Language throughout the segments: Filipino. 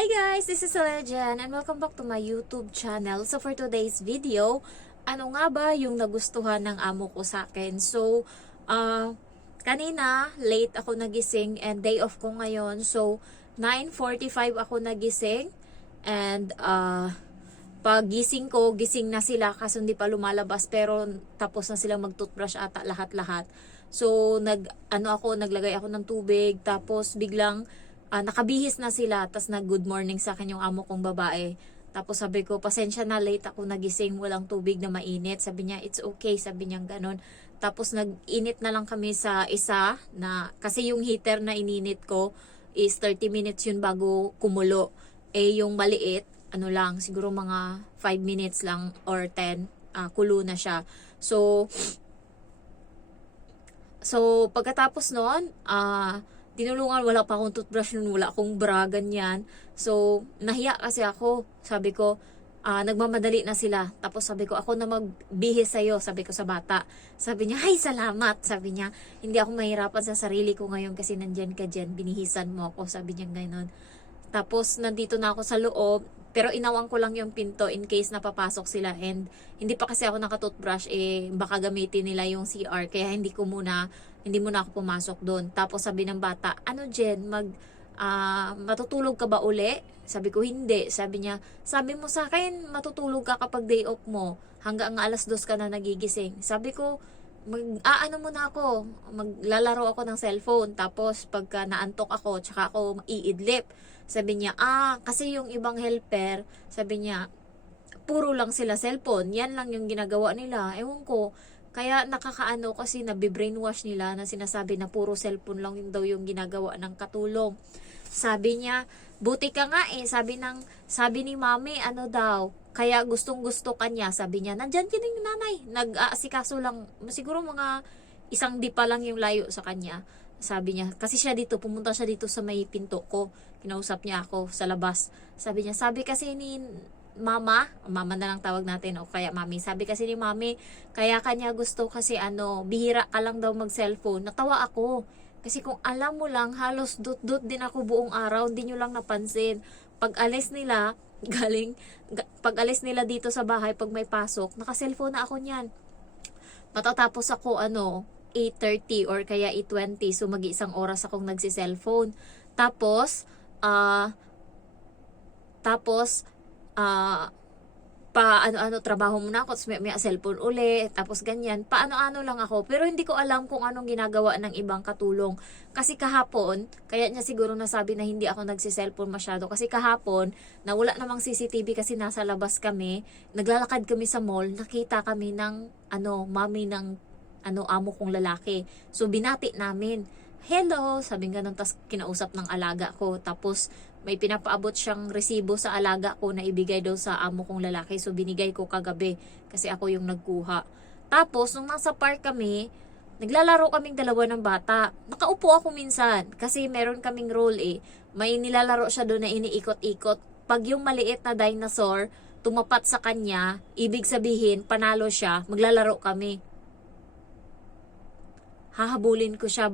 Hi guys, this is Legend and welcome back to my YouTube channel. So for today's video, ano nga ba yung nagustuhan ng amo ko sa akin? So, kanina late ako nagising and day off ko ngayon. So, 9:45 ako nagising and pag gising ko, gising na sila kasi hindi pa lumalabas pero tapos na silang mag-toothbrush ata lahat-lahat. So, naglagay ako ng tubig tapos biglang nakabihis na sila, tas nag-good morning sa akin yung amo kong babae. Tapos sabi ko, pasensya na, late ako nagising, walang tubig na mainit. Sabi niya, it's okay, sabi niya ganon. Tapos nag-init na lang kami sa isa, kasi yung heater na ininit ko is 30 minutes yun bago kumulo. Yung maliit, siguro mga 5 minutes lang or 10, kulo na siya. So pagkatapos nun, tinulungan, wala pa akong toothbrush nun, wala akong bra, ganyan. So, nahiya kasi ako. Sabi ko, nagmamadali na sila. Tapos sabi ko, ako na magbihis sa'yo, sabi ko sa bata. Sabi niya, ay salamat. Sabi niya, hindi ako mahirapan sa sarili ko ngayon kasi nandyan ka dyan, binihisan mo ako, sabi niya gano'n. Tapos, nandito na ako sa loob, pero inawang ko lang yung pinto in case napapasok sila. And hindi pa kasi ako nakatoothbrush, baka gamitin nila yung CR. Kaya hindi muna ako pumasok doon. Tapos sabi ng bata, Jen, matutulog ka ba uli? Sabi ko, hindi. Sabi niya, sabi mo sa akin, matutulog ka kapag day off mo. Hanggang 2:00 ka na nagigising. Sabi ko, muna ako. Maglalaro ako ng cellphone. Tapos pagka naantok ako, tsaka ako iidlip. Sabi niya, kasi yung ibang helper, sabi niya, puro lang sila cellphone. Yan lang yung ginagawa nila. Ewan ko. Kaya nakakaano kasi nabibrainwash nila na sinasabi na puro cellphone lang yung daw yung ginagawa ng katulong. Sabi niya, buti ka nga sabi ni mami, kaya gustong-gusto ka niya. Sabi niya, nandyan din yung nanay. Nag-aasikaso lang, siguro mga 1 di pa lang yung layo sa kanya. Sabi niya, kasi pumunta siya dito sa may pinto ko. Kinausap niya ako sa labas. Sabi niya, sabi kasi ni mama na lang tawag natin o kaya mami. Sabi kasi ni mami, kaya kanya gusto kasi bihira ka lang daw mag-cellphone. Natawa ako. Kasi kung alam mo lang, halos dut-dut din ako buong araw, hindi nyo lang napansin. Pag alis nila dito sa bahay, pag may pasok, naka-cellphone na ako niyan. Matatapos ako 8:30 or kaya 8:20. So mag-1 oras akong nagsi-cellphone. Tapos trabaho muna ako, tapos may cellphone uli, tapos ganyan, paano-ano lang ako, pero hindi ko alam kung anong ginagawa ng ibang katulong, kasi kahapon, kaya niya siguro nasabi na hindi ako nagsi-cellphone masyado, kasi kahapon, na wala namang CCTV kasi nasa labas kami, naglalakad kami sa mall, nakita kami ng, mami ng, amo kong lalaki, so binati namin, hello, sabi nga nun, tas kinausap ng alaga ko, tapos may pinapaabot siyang resibo sa alaga ko na ibigay daw sa amo kong lalaki. So binigay ko kagabi kasi ako yung nagkuha. Tapos nung nasa park kami, naglalaro kaming dalawa ng bata. Nakaupo ako minsan kasi meron kaming role May nilalaro siya doon na iniikot-ikot. Pag yung maliit na dinosaur tumapat sa kanya, ibig sabihin panalo siya, maglalaro kami. Hahabulin ko siya,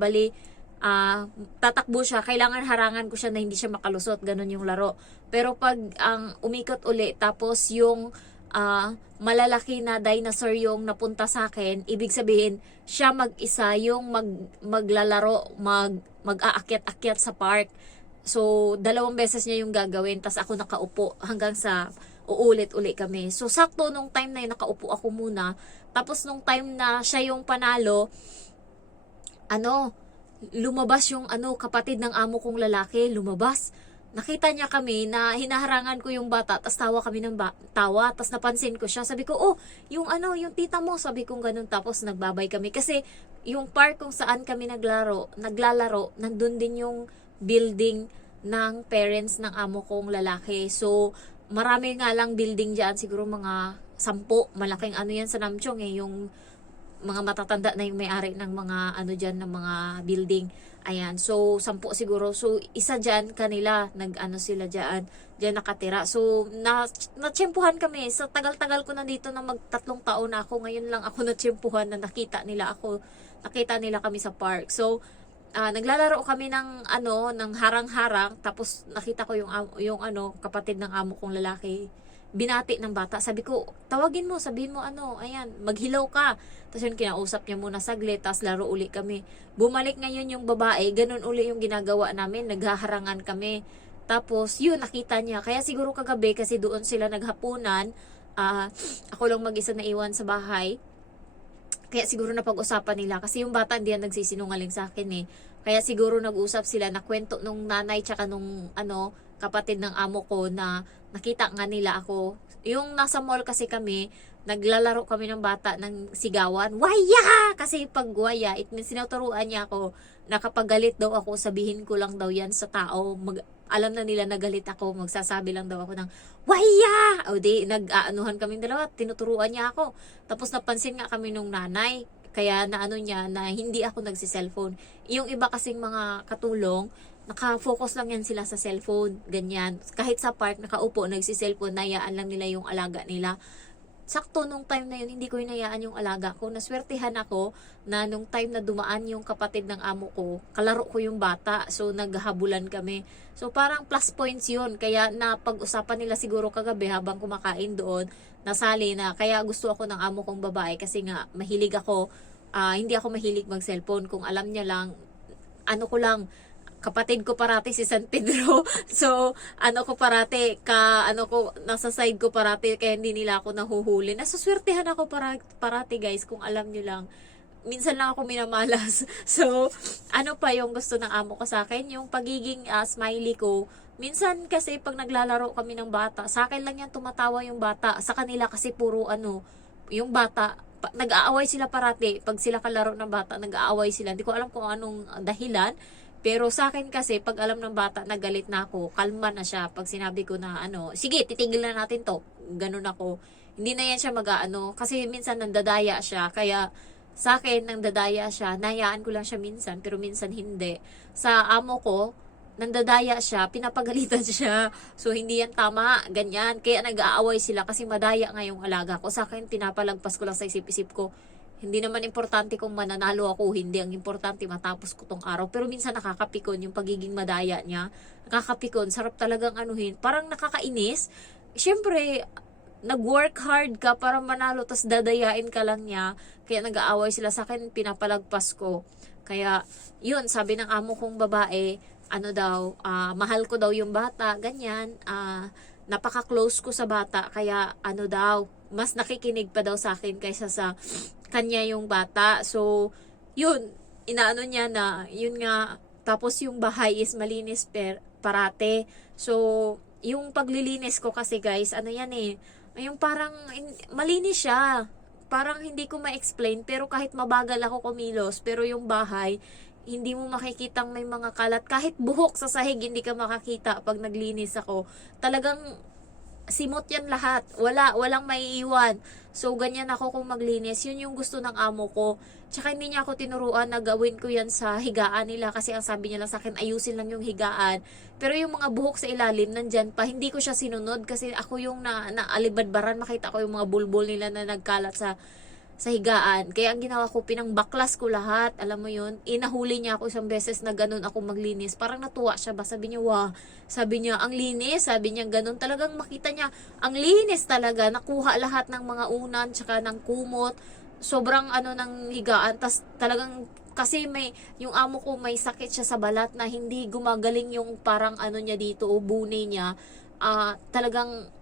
tatakbo siya, kailangan harangan ko siya na hindi siya makalusot, ganun yung laro. Pero pag ang umikot uli, tapos yung malalaki na dinosaur yung napunta sa akin, ibig sabihin siya mag-isa yung maglalaro, mag-aakyat-akyat sa park. So 2 beses niya yung gagawin, tas ako nakaupo hanggang sa uulit-uli kami. So sakto nung time na yun, nakaupo ako muna. Tapos nung time na siya yung panalo, lumabas yung kapatid ng amo kong lalaki, lumabas. Nakita niya kami na hinaharangan ko yung bata, tas tawa kami ng tawa, tas napansin ko siya. Sabi ko, yung tita mo, sabi kong ganun, tapos nagbabay kami. Kasi yung park kung saan kami naglalaro, nandun din yung building ng parents ng amo kong lalaki. So, marami nga lang building dyan, siguro mga 10, malaking yan sa Namchong yung mga matatanda na yung may-ari ng mga dyan, ng mga building. Ayan, so 10 siguro. So isa dyan kanila, sila dyan nakatira. So natsyempuhan kami. Sa tagal-tagal ko na dito na 3 taon na ako. Ngayon lang ako natsyempuhan na nakita nila kami sa park. So naglalaro kami ng ng harang-harang, tapos nakita ko yung kapatid ng amo kong lalaki binati ng bata. Sabi ko, tawagin mo, sabihin mo ayan, maghilaw ka. Tapos yun, kinausap niya muna saglit, tapos laro uli kami. Bumalik ngayon yung babae, ganun uli yung ginagawa namin, naghaharangan kami. Tapos yun, nakita niya. Kaya siguro kagabi, kasi doon sila naghapunan, ako lang mag-isa na iwan sa bahay. Kaya siguro napag-usapan nila, kasi yung bata hindi yan nagsisinungaling sa akin eh. Kaya siguro nag-usap sila na kwento nung nanay tsaka nung kapatid ng amo ko na nakita nga nila ako. Yung nasa mall kasi kami, naglalaro kami ng bata ng sigawan. Waya! Kasi pag waya, it means sinuturuan niya ako na kapag galit daw ako, sabihin ko lang daw yan sa tao. Alam na nila na galit ako, magsasabi lang daw ako ng waya! O di, nag-aanuhan kaming dalawa, tinuturuan niya ako. Tapos napansin nga kami nung nanay, kaya niya na hindi ako nagsi-cellphone. Yung iba kasing mga katulong, naka-focus lang yan sila sa cellphone, ganyan. Kahit sa park, nakaupo, nagsi-cellphone, nayaan lang nila yung alaga nila. Sakto nung time na yun, hindi ko hinayaan yung alaga ko. Naswertehan ako na nung time na dumaan yung kapatid ng amo ko, kalaro ko yung bata. So, naghahabulan kami. So, parang plus points yun. Kaya napag-usapan nila siguro kagabi habang kumakain doon, nasali na. Kaya gusto ako ng amo kong babae kasi nga, mahilig ako. Hindi ako mahilig mag-cellphone. Kung alam niya lang, ko lang, kapatid ko parati si San Pedro. So, nasa side ko parati, kaya hindi nila ako nahuhuli. Nasuswertehan ako parati guys, kung alam nyo lang. Minsan lang ako minamalas. So, ano pa yung gusto ng amo ko sa akin? Yung pagiging smiley ko. Minsan kasi pag naglalaro kami ng bata, sa akin lang yan tumatawa yung bata. Sa kanila kasi puro yung bata, nag-aaway sila parati. Pag sila kalaro ng bata, nag-aaway sila. Hindi ko alam kung anong dahilan. Pero sa akin kasi, pag alam ng bata na galit na ako, kalma na siya. Pag sinabi ko na sige, titigil na natin to. Ganun ako. Hindi na yan siya kasi minsan nandadaya siya. Kaya sa akin, nandadaya siya. Nahayaan ko lang siya minsan, pero minsan hindi. Sa amo ko, nandadaya siya, pinapagalitan siya. So, hindi yan tama, ganyan. Kaya nag-aaway sila kasi madaya nga yung alaga ko. Sa akin, pinapalagpas ko lang sa isip-isip ko. Hindi naman importante kung mananalo ako, hindi. Ang importante, matapos ko tong araw. Pero minsan nakakapikon yung pagiging madaya niya. Nakakapikon, sarap talagang anuhin. Parang nakakainis. Siyempre, nag-work hard ka para manalo, tas dadayain ka lang niya. Kaya nag-aaway sila sa akin, pinapalagpas ko. Kaya, yun, sabi ng amo kong babae, mahal ko daw yung bata, ganyan. Napaka-close ko sa bata, kaya mas nakikinig pa daw sa akin kaysa sa kanya yung bata. So, yun, inaano niya na, yun nga, tapos yung bahay is malinis parate. So, yung paglilinis ko kasi guys, yan yung parang malinis siya. Parang hindi ko ma-explain, pero kahit mabagal ako kumilos, pero yung bahay, hindi mo makikitang may mga kalat. Kahit buhok sa sahig, hindi ka makakita pag naglinis ako. Talagang simot yan lahat. Walang maiiwan. So, ganyan ako kung maglinis. Yun yung gusto ng amo ko. Tsaka hindi niya ako tinuruan na gawin ko yan sa higaan nila. Kasi ang sabi niya lang sa akin, ayusin lang yung higaan. Pero yung mga buhok sa ilalim, nandyan pa. Hindi ko siya sinunod kasi ako yung naalibadbaran. Makita ko yung mga bulbul nila na nagkalat sa higaan. Kaya ang ginawa ko, pinangbaklas ko lahat. Alam mo yun, inahuli niya ako isang beses na ganun ako maglinis. Parang natuwa siya ba? Sabi niya, wow. Sabi niya, ang linis. Sabi niya, ganun. Talagang makita niya, ang linis talaga. Nakuha lahat ng mga unan, tsaka ng kumot. Sobrang ng higaan. Tas talagang, kasi yung amo ko may sakit siya sa balat na hindi gumagaling yung parang niya dito o bunay niya. Talagang,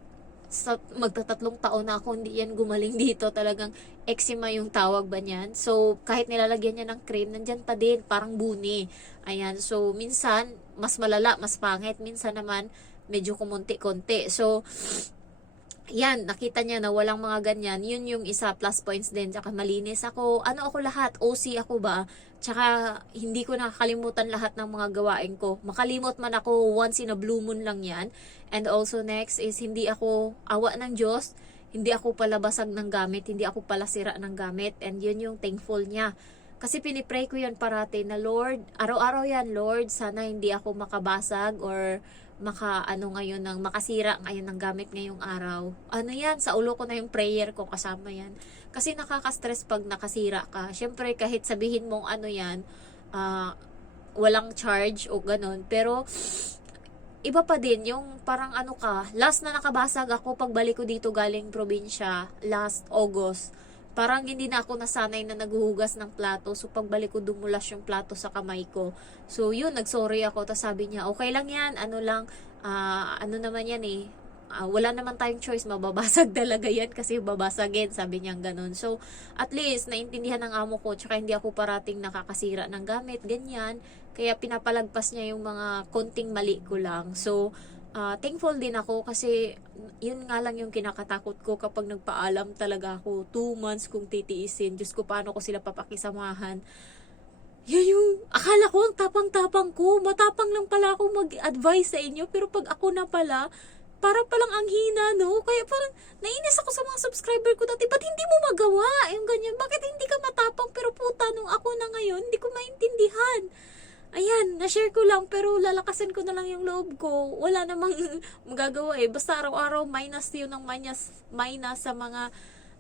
magtatatlong taon na ako, hindi yan gumaling dito. Talagang eczema yung tawag ba niyan. So, kahit nilalagyan niya ng cream, nandyan pa din, parang buni. Ayan, so, minsan, mas malala, mas pangit. Minsan naman, medyo kumunti-kunti. So, yan, nakita niya na walang mga ganyan. Yun yung isa, plus points din. Tsaka malinis ako. Ako lahat? OC ako ba? Tsaka, hindi ko nakakalimutan lahat ng mga gawain ko. Makalimot man ako, once in a blue moon lang yan. And also next is, hindi ako awa ng Diyos. Hindi ako pala basag ng gamit. Hindi ako pala sira ng gamit. And yun yung thankful niya. Kasi pinipray ko yan parati na Lord, araw-araw yan, Lord, sana hindi ako makabasag or ngayon ng makasira ngayon ng gamit ngayong araw. Yan, sa ulo ko na yung prayer ko, kasama yan. Kasi nakaka-stress pag nakasira ka. Syempre kahit sabihin mong yan, walang charge o ganun. Pero, iba pa din yung parang ano ka, last na nakabasag ako pagbalik ko dito galing probinsya, last August. Parang hindi na ako nasanay na naghuhugas ng plato. So, pagbalik ko dumulas yung plato sa kamay ko. So, yun, nagsorry ako. Tapos sabi niya, okay lang yan, ano lang, ano naman yan eh, wala naman tayong choice, mababasag talaga yan kasi babasagin, sabi niya ganun. So, at least, naintindihan ng amo ko, tsaka hindi ako parating nakakasira ng gamit, ganyan. Kaya pinapalagpas niya yung mga konting mali ko lang. So, thankful din ako kasi yun nga lang yung kinakatakot ko kapag nagpaalam talaga ako. 2 months kung titiisin. Diyos ko, paano ko sila papakisamahan. Yun yung, akala ko ang tapang-tapang ko. Matapang lang pala ako mag-advise sa inyo. Pero pag ako na pala, para palang ang hina, no? Kaya parang nainis ako sa mga subscriber ko dati. Ba't hindi mo magawa? Yung ganyan. Bakit hindi ka matapang? Pero puta, nung ako na ngayon, hindi ko maintindihan. Ayan, na-share ko lang. Pero lalakasan ko na lang yung loob ko. Wala namang magagawa eh. Basta araw-araw, minus yun ng minus sa mga,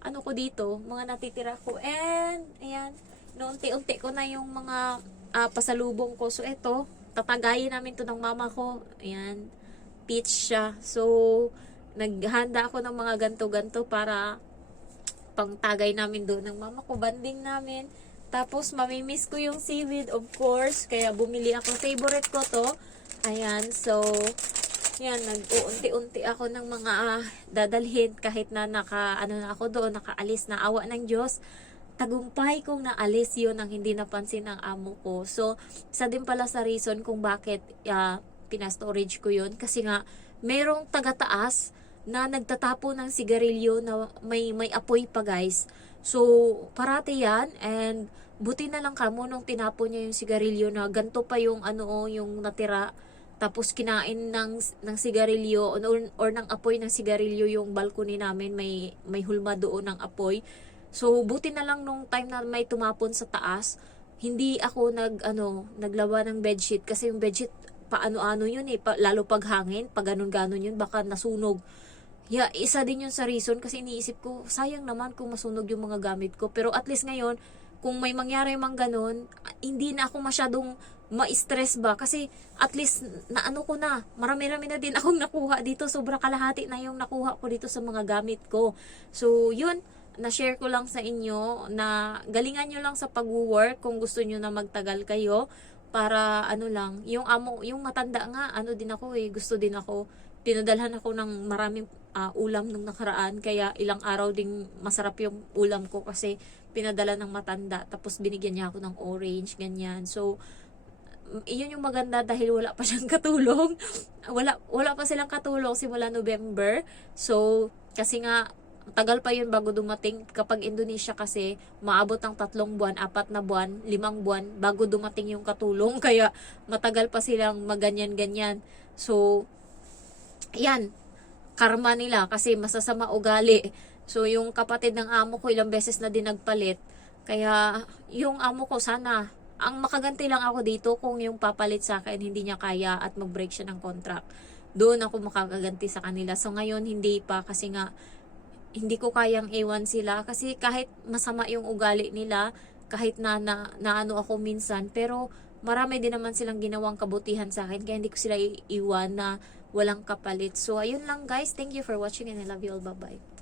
ano ko dito, mga natitira ko. And, ayan, noonti-unti ko na yung mga pasalubong ko. So, eto, tatagayin namin to ng mama ko. Ayan, peach siya. So, naghanda ako ng mga ganto-ganto para pangtagay namin doon ng mama ko, banding namin. Tapos, mamimiss ko yung seaweed, of course. Kaya, bumili ako. Favorite ko to. Ayan, so, yan, nag-uunti-unti ako ng mga dadalhin kahit na ano na ako doon, nakaalis na, awa ng Diyos. Tagumpay kong naalis yun ang hindi napansin ng amo ko. So, isa din pala sa reason kung bakit pinastorage ko yun. Kasi nga, merong taga-taas na nagtatapo ng sigarilyo na may apoy pa, guys. So, parati yan. And, buti na lang kamo nung tinapo niya yung sigarilyo na ganto pa yung yung natira. Tapos, kinain ng sigarilyo or ng apoy ng sigarilyo yung balcony namin. May hulma doon ng apoy. So, buti na lang nung time na may tumapon sa taas, hindi ako naglawa ng bedsheet. Kasi yung bedsheet, paano-ano yun eh, lalo pag hangin, pag ganun-ganon yun, baka nasunog. Yeah, isa din yun sa reason kasi iniisip ko, sayang naman kung masunog yung mga gamit ko. Pero at least ngayon, kung may mangyari mang ganun, hindi na ako masyadong ma-stress ba. Kasi at least, ko na, marami-rami na din akong nakuha dito. Sobra kalahati na yung nakuha ko dito sa mga gamit ko. So, yun, na-share ko lang sa inyo na galingan nyo lang sa pag-work kung gusto nyo na magtagal kayo para yung matanda nga, din ako gusto din ako, pinadalhan ako ng maraming ulam nung nakaraan, kaya ilang araw ding masarap yung ulam ko kasi pinadala ng matanda, tapos binigyan niya ako ng orange, ganyan. So, iyon yung maganda dahil wala pa siyang katulong. wala pa silang katulong simula November. So, kasi nga tagal pa yun bago dumating. Kapag Indonesia kasi, maabot ng 3 buwan, 4 na buwan, 5 buwan, bago dumating yung katulong. Kaya, matagal pa silang maganyan-ganyan. So, yan, karma nila kasi masasama ugali. So, yung kapatid ng amo ko, ilang beses na din nagpalit. Kaya, yung amo ko, sana, ang makaganti lang ako dito kung yung papalit sa akin, hindi niya kaya at mag-break siya ng contract. Doon ako makakaganti sa kanila. So, ngayon, hindi pa kasi nga, hindi ko kayang iwan sila kasi kahit masama yung ugali nila, kahit na ako minsan, pero marami din naman silang ginawang kabutihan sa akin kaya hindi ko sila iiwan na walang kapalit. So ayun lang guys, thank you for watching and I love you all, bye bye.